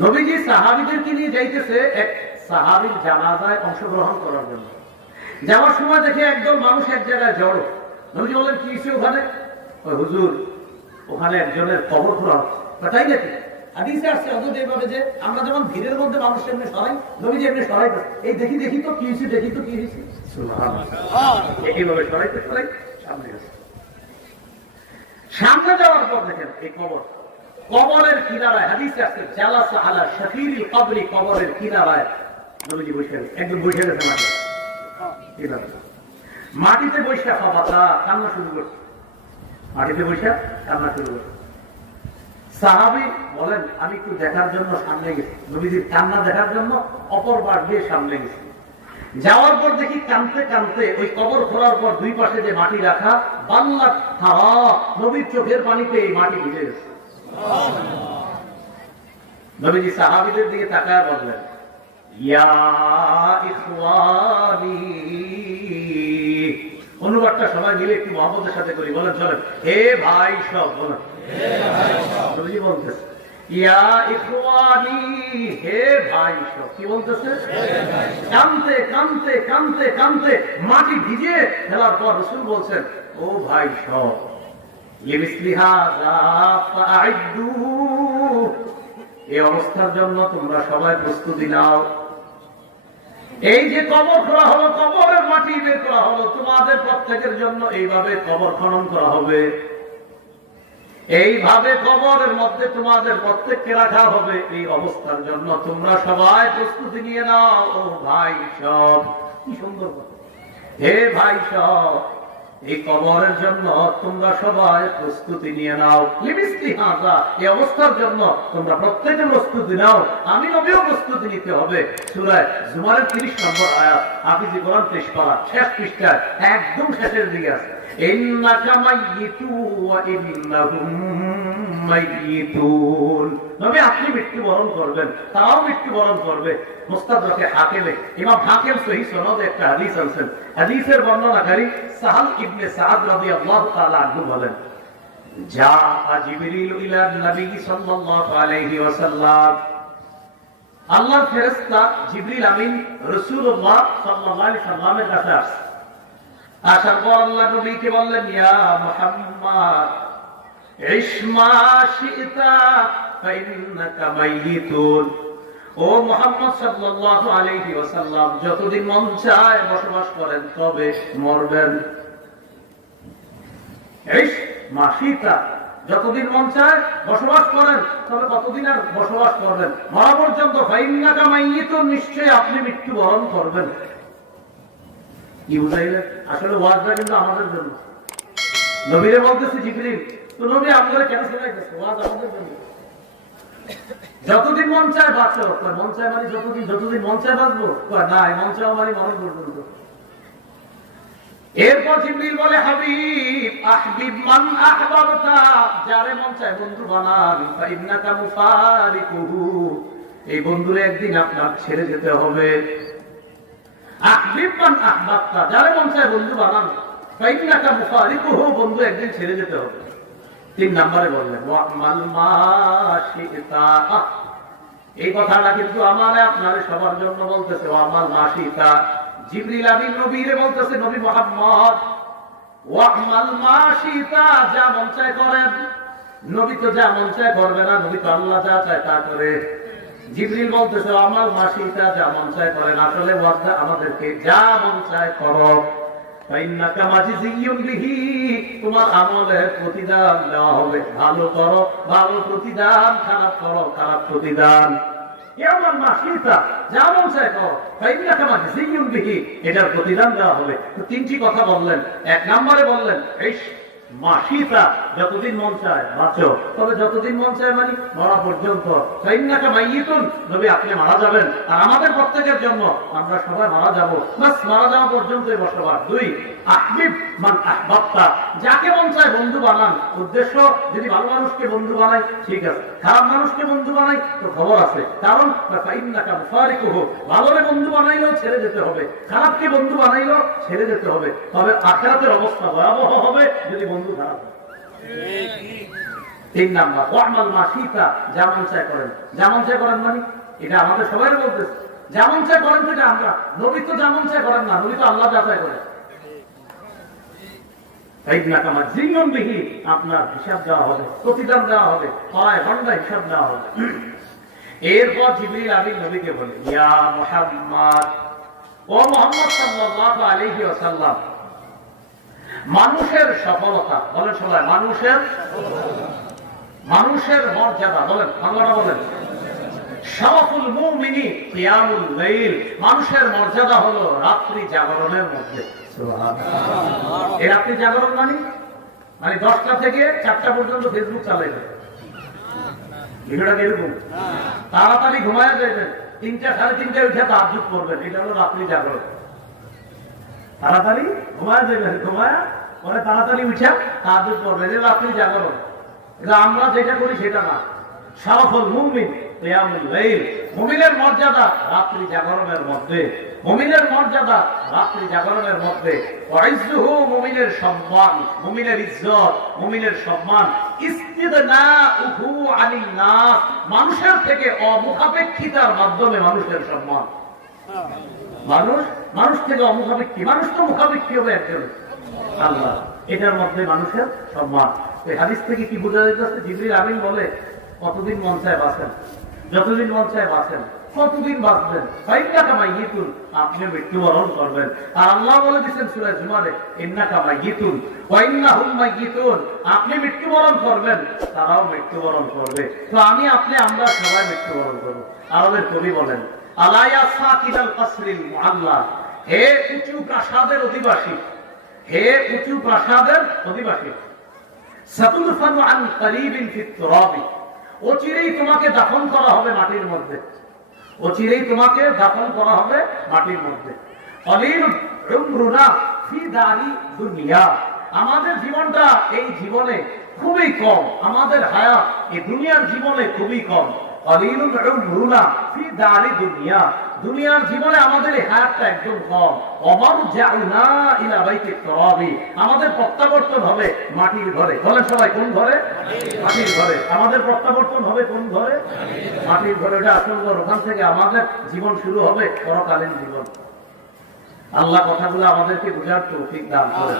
নবীজি সাহাবিদেরকে নিয়ে যাইতেছে এক সাহাবির জানাজায় অংশগ্রহণ করার জন্য। যাওয়ার সময় দেখে একদল মানুষ এক জায়গায় জড়ো। নবীজি বললেন, কি হয়েছে ওখানে? ওই হুজুর, ওখানে একজনের কবর খোলা তাই নাকি? হাদিসে আসছে এইভাবে যে আমরা যেমন ভিড়ের মধ্যে মানুষ এমনি সরাই, নবীজি এমনি সরাই এই দেখি দেখি তো কি হয়েছে, দেখি তো কি হয়েছে। এইভাবে সরাইতে সরাই সামনে সামনে যাওয়ার পর দেখেন এই কবর কবরের কিনারায়, হাদিসে আছে, জালাসা আলা শাফিরি কবরি কবরের কিনারায়। নবীজি বসে একদম বসে গেছে কিনারে। মাটিতে বসে বাবা, কান্না শুরু করছে। মাটিতে বসে কান্না শুরু করছে। সাহাবি বলেন, আমি একটু দেখার জন্য সামনে গেছি। নবীজির কান্না দেখার জন্য অপর বার দিয়ে সামনে গেছি। যাওয়ার পর দেখি কানতে কানতে ওই কবর খোলার পর দুই পাশে যে মাটি রাখা বাংলা নবীর চোখের পানিতে এই মাটি ভিজে গেছে। নবীজি সাহাবিদের দিকে তাকায় অনুবাদটা সবাই মিলে একটু মোহাম্মদের সাথে করি, বলেন, চলেন। হে ভাই সব, বলেন। ইয়া ইখওয়ানি, হে ভাই সব। কি বলতেছে? কানতে কানতে কানতে কানতে মাটি ভিজে ফেলার পর রসুল বলছেন, ও ভাই সব লিমিসলি ফাআইদু। এই অবস্থার জন্য তোমরা সবাই প্রস্তুতি নাও। এই যে কবর করা হলো, কবরের মাটি বের করা হলো, তোমাদের প্রত্যেকের জন্য এইভাবে কবর খনন করা হবে। এইভাবে কবরের মধ্যে তোমাদের প্রত্যেককে রাখা হবে। এই অবস্থার জন্য তোমরা সবাই প্রস্তুতি নিয়ে নাও। ও ভাই সব, কি সুন্দর কথা। হে ভাই সব এই কবরের জন্য তোমরা সবাই প্রস্তুতি নিয়ে নাও। এই অবস্থার জন্য তোমরা প্রত্যেকে প্রস্তুতি নাও। আমি নবীও প্রস্তুতি নিতে হবে। সুরায় জুমারের তিরিশ নম্বর আয়াত হাফিজি জীবন ত্রিশ পারা, শেষ পৃষ্ঠায়, একদম শেষের দিকে আছে। ইন্নাকা মাইয়িতু ওয়া আপনি মৃত্যুবরণ করবেন, তারাও মৃত্যুবরণ করবে। মুস্তাদরাকে হাকিমে, ইমাম হাকিম সনদে একটা হাদিস আনছেন। হাদিসের বর্ণনাকারী সাহাল ইবনে সাদ রাদিয়াল্লাহু তাআলা আনহু বলেন জা জিবরিল জিবরিল আমিন রাসূলুল্লাহ সাল্লাল্লাহু আলাইহি কাছে আসছে। আসার পর আল্লাহ নবীকে বললেন, ইয়া ইসমা ফাইন্নাকা ও মুহাম্মদ সাল্লাল্লাহু আলাইহি ওয়াসাল্লাম, যতদিন মন চায় বসবাস করেন, তবে মরবেন। ইস মাসিতা যতদিন মন চায় বসবাস করেন, তবে কতদিন আর বসবাস করবেন। মরা পর্যন্ত ফাইন্নাকা মাইয়িতুন, নিশ্চয়ই আপনি মৃত্যুবরণ করবেন। আসলে ওয়াজটা কিন্তু আমাদের জন্য। নবীরে বলতেছে জিবরিল তো নবী আপনারা কেন শোনাইতেছে ওয়াজ আমাদের জন্য। যতদিন মন চায় বাঁচো কয় মন চায় মানে যতদিন যতদিন মন চায় বাঁচবো না মন চাওয়া মানে এরপর জিবরিল বলে, হাবিব, আহবিব মান আহবাবতা, যারে মন চায় বন্ধু বানান ফাইন্নাকা মুফারিকুহু। এই বন্ধুরে একদিন আপনার ছেড়ে যেতে হবে। চায় বন্ধু বানান। বন্ধু, একদিন ছেড়ে যেতে হবে। তিন বললেন এই কথাটা কিন্তু আমার, আপনার সবার জন্য বলতেছে জিবরিল বলতেছে, নবী যা মন চায় করেন। নবী তো যা মন চায় করবে না, নবী তো আল্লাহ যা চায় তা করে। জিবরিল বলতেছে, আমার মাসিটা যা মন চায় করেন। আসলে ওয়াদা আমাদেরকে যা মন চায় করো। তোমার আমলের প্রতিদান দেওয়া হবে। ভালো করো, ভালো প্রতিদান, খারাপ করো, খারাপ প্রতিদান। আমার মাসিটা যা মন চায় করো। এটার প্রতিদান দেওয়া হবে। তিনটি কথা বললেন। এক নম্বরে বললেন এই মন যাকে মন চায় বন্ধু বানান। উদ্দেশ্য, যদি ভালো মানুষকে বন্ধু বানাই, ঠিক আছে। খারাপ মানুষকে বন্ধু বানাই, তো খবর আছে। কারণ ভালোরে বন্ধু বানাইলেও ছেড়ে যেতে হবে। খারাপকে বন্ধু বানাইলেও ছেড়ে যেতে হবে। তবে আখেরাতের অবস্থা ভয়াবহ হবে। যদি বন্ধু মানে বিহি আপনার হিসাব দেওয়া হবে, প্রতিদান দেওয়া হবে কড়ায় ঘণ্টা হিসাব দেওয়া হবে। এরপর জিবরিল আমিন নবীকে বলে, ইয়া মুহাম্মদ, ও মোহাম্মদ সাল্লাল্লাহু আলাইহি মানুষের সফলতা বলেন সবাই মানুষের মানুষের মর্যাদা বলেন বাংলাটা বলেন। শারাফুল মুমিনি কিয়ামুল লাইল মানুষের মর্যাদা হলো রাত্রি জাগরণের মধ্যে। এই রাত্রি জাগরণ মানে? মানে দশটা থেকে চারটা পর্যন্ত ফেসবুক চালাইবে। ভিডিওটা কীরকম? তাড়াতাড়ি ঘুমায় যাবেন তিনটা সাড়ে তিনটায় উঠে তাহাজুদ করবেন। এটা হলো রাত্রি জাগরণ। তাড়াতাড়ি ঘুমায় যাবেন ঘুমায়, পরে তাড়াতাড়ি উঠে তাহাজুদ করবেন এটা রাত্রি জাগরণ। এটা আমরা যেটা করি সেটা না। সারাফল মুমিন মুমিনের মর্যাদা রাত্রি জাগরণের মধ্যে। মুমিনের মর্যাদা রাত্রি জাগরণের মধ্যে। মুমিনের সম্মান, মুমিনের ইজ্জত, মুমিনের সম্মান। মানুষের থেকে অমুখাপেক্ষিতার মাধ্যমে মানুষের সম্মান। মানুষ মানুষ থেকে অমুখাপেক্ষী, মানুষ তো মুখাপেক্ষী হবে একজন। আল্লাহ, এটার মধ্যে মানুষের সম্মান। এই হাদিস থেকে কি বোঝা যাইতেছে? জিবরিল আমিন বলে, কতদিন মন চায় বাঁচেন? যতদিন মন চায় বাঁচেন, কতদিন বাঁচবেন? ফাইন্না কামাইয়িতুন আপনি মৃত্যুবরণ করবেন। আর আল্লাহ বলে দিচ্ছেন সূরা জুমারে ইন্না কামাইয়িতুন ওয়া ইন্নাহুম মাইয়িতুন। আপনি মৃত্যুবরণ করবেন, তারাও মৃত্যুবরণ করবে। তো আমি, আপনি, আমরা সবাই মৃত্যুবরণ করব। আরবের কবি বলেন আলায়া কাসরিল মুআল্লা। হে উঁচু প্রাসাদের অধিবাসী, হে উঁচু প্রাসাদের অধিবাসী আন তুরাবি। অচিরেই তোমাকে দাফন করা হবে মাটির মধ্যে। অচিরেই তোমাকে দাফন করা হবে মাটির মধ্যে। উমরুনা ফি দারি দুনিয়া। আমাদের জীবনটা এই জীবনে খুবই কম, আমাদের হায়া এই দুনিয়ার জীবনে খুবই কম। দুনিয়ার জীবনে আমাদের একদম কম। ইলা আমাদের প্রত্যাবর্তন হবে মাটির ঘরে। বলেন সবাই, কোন ঘরে? মাটির ঘরে। আমাদের প্রত্যাবর্তন হবে কোন ঘরে? মাটির ঘরে। আসল ঘর। ওখান থেকে আমাদের জীবন শুরু হবে পরকালীন জীবন। আল্লাহ কথাগুলো আমাদেরকে বুঝার তৌফিক দান করে